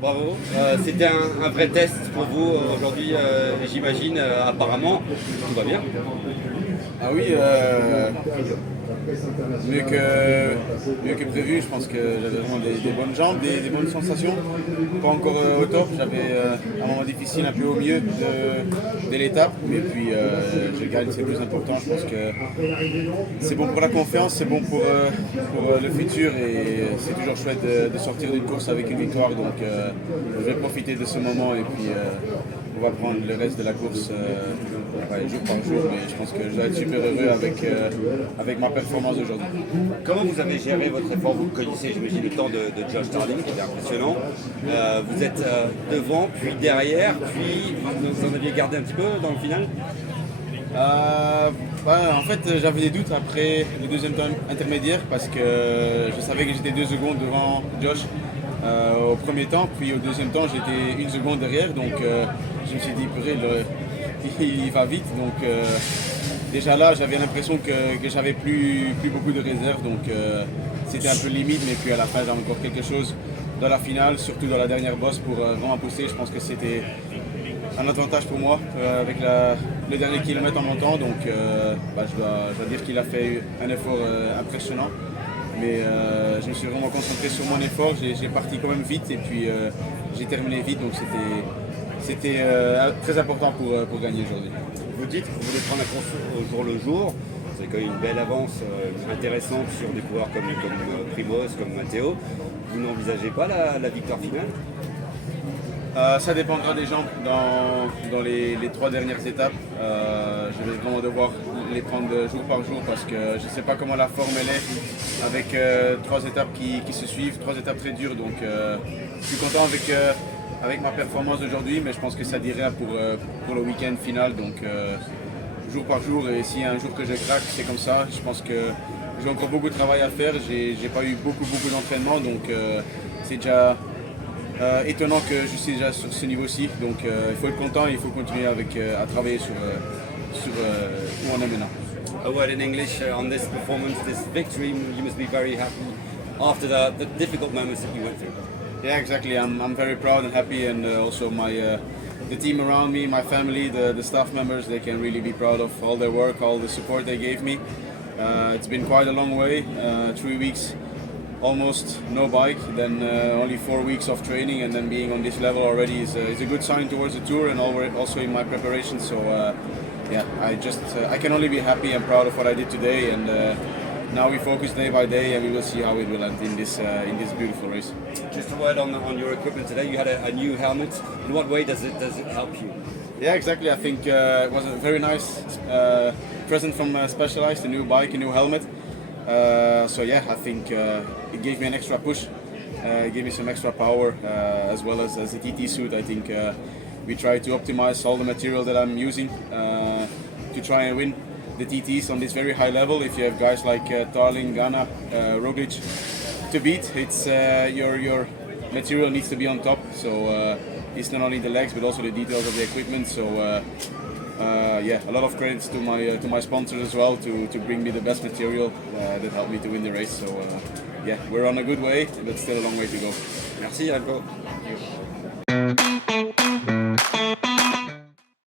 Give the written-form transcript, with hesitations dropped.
Bravo, c'était un vrai test pour vous aujourd'hui, j'imagine, apparemment, tout va bien. Ah oui, mieux que prévu. Je pense que j'avais vraiment des bonnes jambes, des bonnes sensations. Pas encore au top, j'avais un moment difficile un peu au milieu de l'étape, mais puis je gagne, c'est le plus important. Je pense que c'est bon pour la confiance, c'est bon pour le futur et c'est toujours chouette de sortir d'une course avec une victoire. Donc je vais profiter de ce moment et puis on va prendre le reste de la course jour par jour, mais je pense que je dois être super heureux avec ma performance d'aujourd'hui. Comment vous avez géré votre effort? Vous connaissez, j'imagine, le temps de Josh Starling, qui était impressionnant. Vous êtes devant, puis derrière, puis vous en aviez gardé un petit peu dans le final? En fait, j'avais des doutes après le deuxième temps intermédiaire parce que je savais que j'étais 2 secondes devant Josh au premier temps, puis au deuxième temps j'étais 1 seconde derrière, donc je me suis dit purée, il va vite, donc déjà là j'avais l'impression que j'avais plus beaucoup de réserve, donc c'était un peu limite, mais puis à la fin j'avais encore quelque chose dans la finale, surtout dans la dernière bosse pour vraiment pousser. Je pense que c'était un avantage pour moi avec le dernier kilomètre en montant, donc je dois dire qu'il a fait un effort impressionnant. Mais je me suis vraiment concentré sur mon effort, j'ai parti quand même vite et puis j'ai terminé vite, donc c'était très important pour gagner aujourd'hui. Vous dites que vous voulez prendre la course au jour le jour. C'est quand même une belle avance intéressante sur des coureurs comme Primoz, comme Matteo. Vous n'envisagez pas la victoire finale? Ça dépendra des gens dans les 3 dernières étapes. Je vais vraiment devoir les prendre jour par jour parce que je ne sais pas comment la forme elle est avec 3 étapes qui se suivent, 3 étapes très dures. Donc je suis content avec ma performance d'aujourd'hui, mais je pense que ça dirait pour le week-end final. Donc jour par jour, et s'il y a un jour que je craque, c'est comme ça. Je pense que j'ai encore beaucoup de travail à faire. J'ai pas eu beaucoup d'entraînement, donc c'est déjà étonnant que je suis déjà sur ce niveau-ci, donc il faut être content et il faut continuer à travailler sur où on est maintenant. A word in English on this performance, this victory. You must be very happy after the difficult moments that you went through. Yeah, exactly. I'm very proud and happy, and also the team around me, my family, the staff members, they can really be proud of all their work, all the support they gave me. It's been quite a long way, 3 weeks. Almost no bike, then only 4 weeks of training, and then being on this level already is a good sign towards the tour and also in my preparation. So I can only be happy and proud of what I did today, and now we focus day by day, and we will see how it will end in this beautiful race. Just a word on your equipment today. You had a new helmet. In what way does it help you? Yeah, exactly. I think it was a very nice present from Specialized, a new bike, a new helmet. I think it gave me an extra push. It gave me some extra power, as well as the TT suit. I think we try to optimize all the material that I'm using to try and win the TTs on this very high level. If you have guys like Tarling, Ghana, Roglic to beat, it's your material needs to be on top. So it's not only the legs but also the details of the equipment. So a lot of credits to my sponsors as well to bring me the best material that helped me to win the race. So we're on a good way, but still a long way to go. Merci Remco.